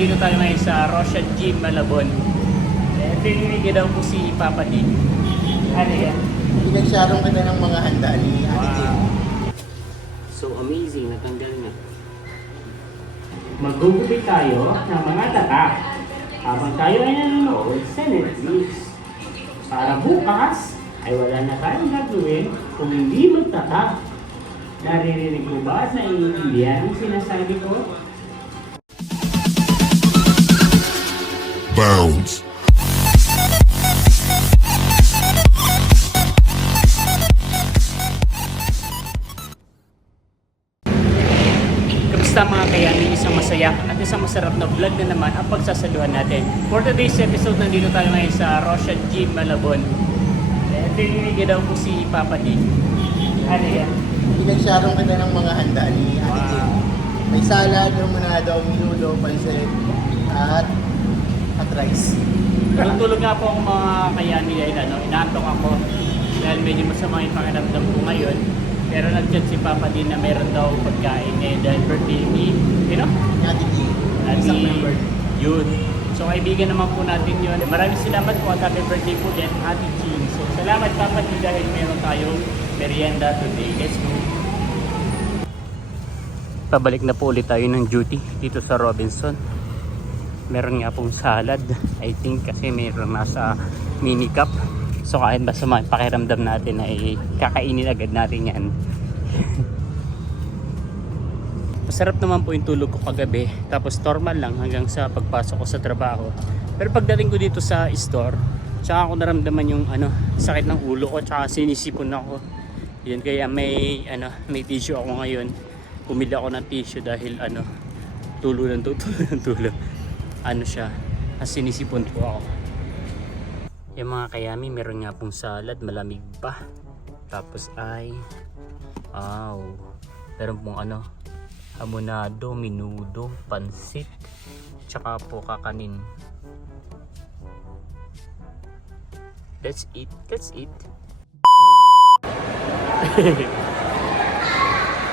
nandito tayo ngayon sa Roshan Gym, Malabon. Piniligan daw po si Papa D. Ano yan? Pinagsyarong kita ng mga handa ni Ate Jane. So amazing, natanggal na. Magugupit tayo ng mga tatak habang tayo ay nanonood sa Netflix. Para bukas ay wala na tayong gagawin kung hindi magtatak. Naririnig ko ba sa naiintindihan ang sinasabi ko? Bounce. Kamusta mga kayani, isang masaya at isang masarap na vlog na naman ang pagsasaluhan natin. For today's episode, nandito tayo ngayon sa Roshan Gym, Malabon. Piniligan daw po si Papa D. Ano yan? Pinagsyarong kita ng mga handa ni Ate Jane. May salad, rumunado, minudo, pansit, at rice. Tulog nga po ang mga kayani dahil inaantok ako. Dahil medyo masama yung pakiramdam ko ngayon. Pero nag-chat si Papa din na meron daw pagkain ngayon dahil birthday ni, Ni Ate Jane. Isang member. Yun. So kaibigan naman po natin yun. Maraming salamat po at happy birthday po din Ate Jean. So salamat Papa din dahil meron tayong merienda today. Let's go. Pabalik na po ulit tayo ng duty dito sa Robinson. Meron nga pong salad. I think kasi meron nasa mini cup. So kahit basta pakiramdam natin ay kakainin agad natin yan. Masarap naman po yung tulog ko kagabi. Tapos normal lang hanggang sa pagpasok ko sa trabaho. Pero pagdating ko dito sa store, tsaka ako naramdaman yung sakit ng ulo ko, tsaka sinisipon ako. Yun, kaya may tissue ako ngayon. Pumili ako ng tissue dahil tulo ng tulo. Sinisipon po ako. Yung mga kayami, meron nga pong salad, malamig pa. Tapos ay meron pong hamonado, minudo, pansit, tsaka po kakanin. Let's eat.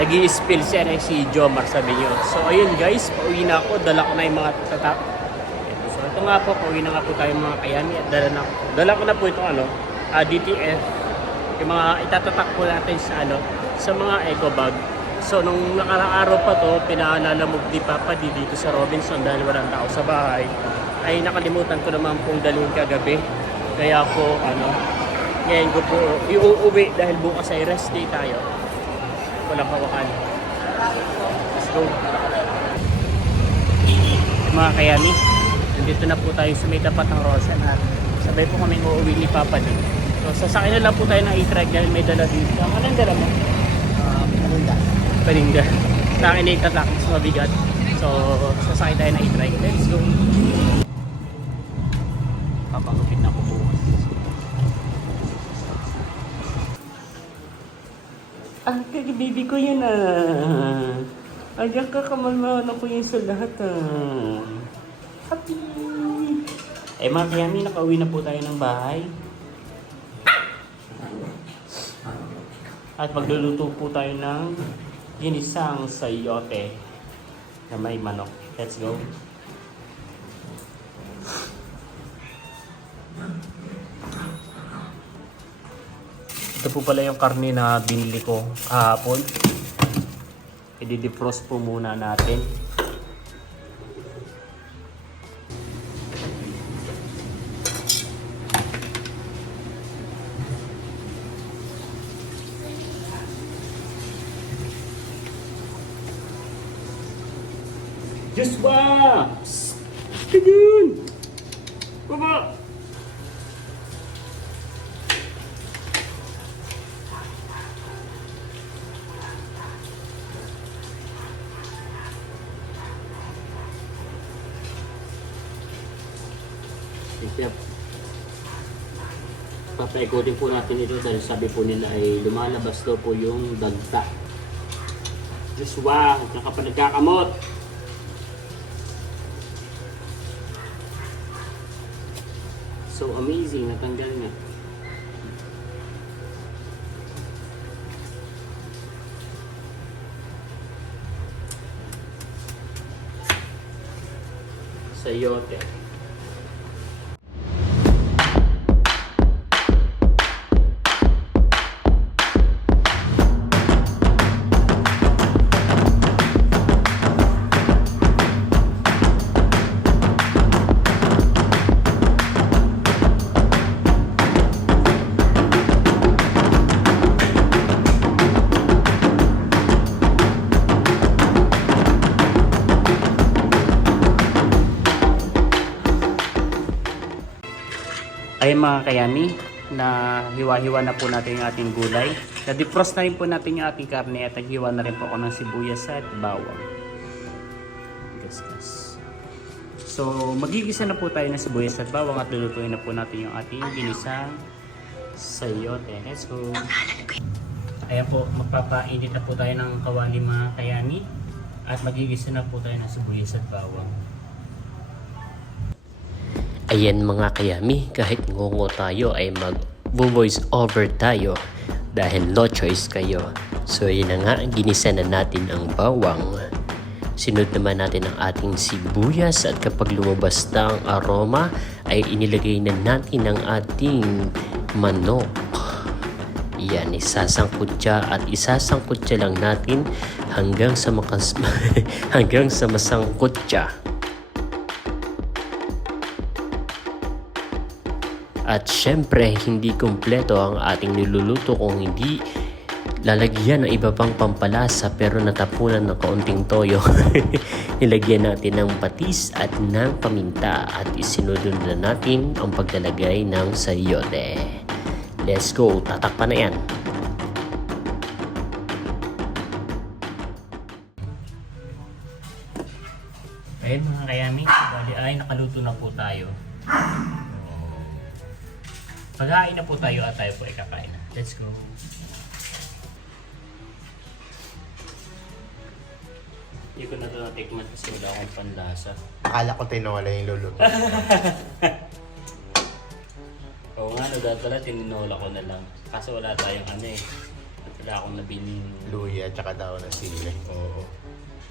Nag-i-spill siya na si Jomar, sabi nyo. So ayun guys, pauwi na ako, dala ko na yung mga tatak. So ito nga po, pauwi na nga po tayo mga kayami at dala ko na po itong DTF, yung mga itatatak po natin sa mga eco bag. So nung nakaraang araw pa to, pinalalamog ni Papa D dito sa Robinson dahil walang tao sa bahay, ay nakalimutan ko naman pong dalhin kagabi. Kaya po ngayon ko po iuuwi dahil bukas ay rest day tayo. Walang hawakan. Let's go. Mga kayami, nandito na po tayo sa may tapat ng Roshan at sabay po kami uuwi ni Papa din. So sasakay na lang po tayo ng e-trike dahil may dala dito. Anong dala mo? Paninda. Sa akin ay tatak, mas mabigat. So sasakay tayo ng e-trike. Let's go. Papagupit na po bukas. Baby ko yan Ayan ka, kamalmahan ako yan sa lahat Happy! Mga kayami, nakauwi na po tayo ng bahay. At magluluto po tayo ng ginisang sayote na may manok. Let's go! Ito po pala yung karne na binili ko kahapon. I-defrost po muna natin. Joshua! Psst! Tigil! Baba! Yep. Papaikotin po natin ito dahil sabi po nila ay lumalabas daw po yung dagta. Joshua, huwag ka pa nagkakamot. So amazing, natanggal na. sayote. Ay mga kayami, na hiwa-hiwa na po natin yung ating gulay. Na-defrost na rin po natin yung ating karne at naghiwa na rin po ako ng sibuyas at bawang. Gas. So magigisa na po tayo ng sibuyas at bawang at lulutuin na po natin yung ating ginisang sayote. Let's go! Ayan po, magpapainit na po tayo ng kawali mga kayami at magigisa na po tayo ng sibuyas at bawang. Ayan mga kayami, kahit ngungo tayo ay mag-voice over tayo dahil no choice kayo. So yun na nga, ginisa na natin ang bawang. Sinunod naman natin ang ating sibuyas at kapag lumabas na ang aroma ay inilagay na natin ang ating manok. Yan, isasangkot siya at isasangkot siya lang natin hanggang sa hanggang sa masangkot siya. At syempre, hindi kumpleto ang ating niluluto kung hindi lalagyan ng iba pang pampalasa pero natapunan ng kaunting toyo. Nilagyan natin ng patis at ng paminta at isinunod na natin ang paglalagay ng sayote. Let's go, tatakpan na yan. Ayun mga kayami, bali ay nakaluto na po tayo. Paghain na po tayo at tayo po ay kakain na. Let's go! Hindi ko na ito natikman kasi wala akong panlasa. Akala ko tinola yung luluto. Oo nga, dahil pala tininola ko na lang. Kaso wala tayong ano eh. Wala akong nabiling... Luya, tsaka daw na sili. Oo.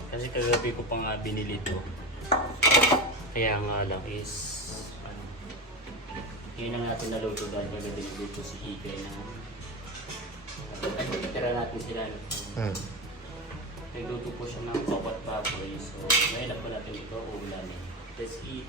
Kasi kagabi ko pa nga binili ito. Kaya nga lang is... Ngayon na natin naluto dahil kagabi nagluto si Ikay na... Tira natin sila. Nagluto po siya ng kokot baboy. So ngayon na po natin ito uulamin. Let's eat!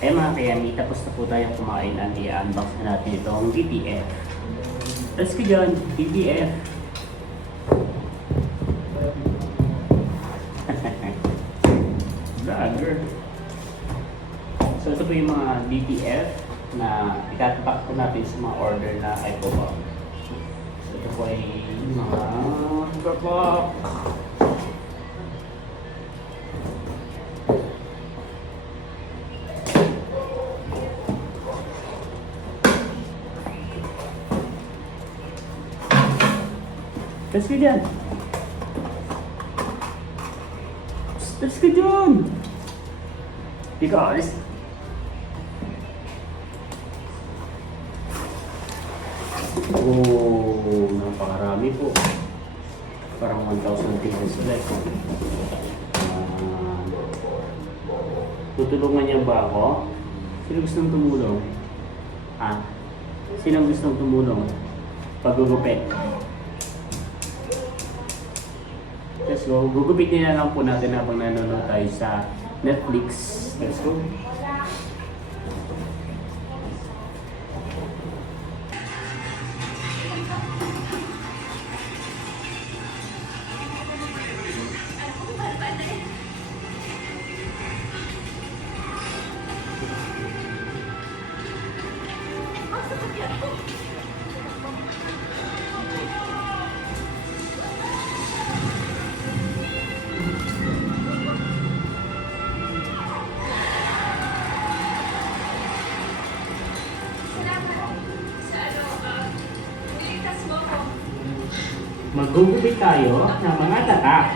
Eh mga kayami, tapos na po tayong kumain at i-unbox na natin ito ang BBF. Let's go dyan, BBF! Vlogger! So ito po yung mga BBF na itatak po natin sa mga order na iPhone. So ito po ay mga bapak! Let's go dyan. Let's go dyan! Di ka alis. Oh, napakarami po. Parang 1,000 pieces ulit. Tutulungan niya ba ako? Sino gustong tumulong? Ha? Sino gustong tumulong? Paggugupit. Let's go. Gugupitin na lang po natin habang nanonood tayo sa Netflix. Let's go. Magugupit tayo ng mga tatak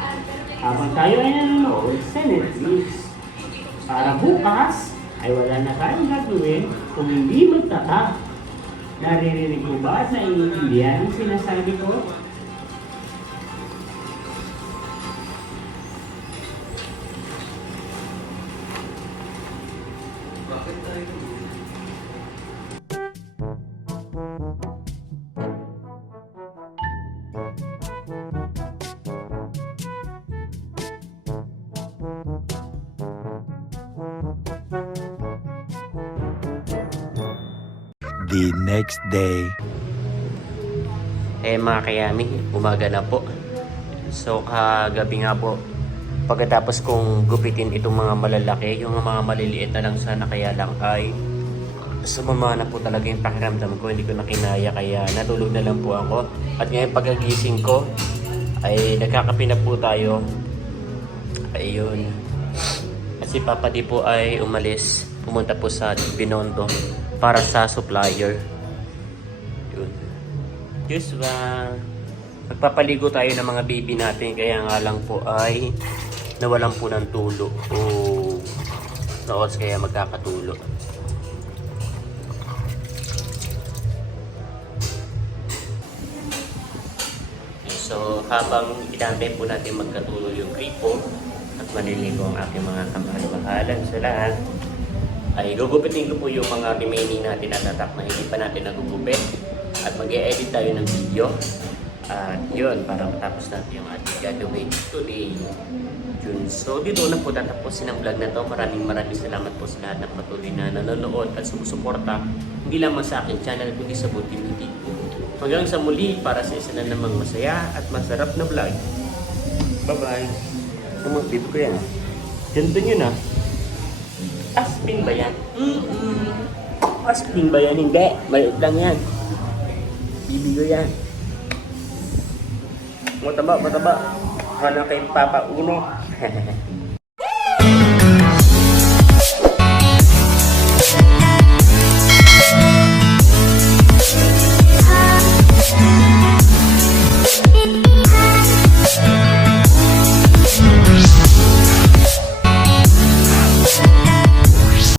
habang tayo ay nanonood sa Netflix. Para bukas ay wala na tayong gagawin kung hindi magtatak. Naririnig mo ba at naiintindihan ang sinasabi ko? The next day. Mga kayami, umaga na po. So kagabi nga po, pagkatapos kong gupitin itong mga malalaki, yung mga maliliit na lang sana, kaya lang ay sumama na po talaga yung pakiramdam ko, hindi ko na kinaya, kaya natulog na lang po ako. At ngayon pagkagising ko ay nagkakape na po tayo. Ayun. At si Papa Di po ay umalis, pumunta po sa Binondo para sa supplier. Yun. Diyos ba, magpapaligo tayo ng mga baby natin, kaya nga lang po ay nawalan po ng tulo. Oh, naos kaya magkakatulo. So habang inantay po natin magkatulo yung gripo at maliligo ang aking mga kamahal-mahalan sa lahat, ay gugupitin ko po yung mga remaining natin na tatak na hindi pa natin nagugupit, at mag-e-edit tayo ng video. At yun, para matapos natin yung ating gagawin today. Yun. So dito na po tatapusin ang vlog na to. Maraming salamat po sa lahat ng patuloy na nanonood at sumusuporta, hindi lamang sa aking channel kundi sa Boot TV. Hanggang sa muli para sa isa na namang masaya at masarap na vlog. Bye-bye. Dito ko yan. Ganda yun ah. Aspin ba yan? Aspin ba yan? Hindi. Maliit lang yan. Bibigo yan. Mataba. Hana kay Papa Uno.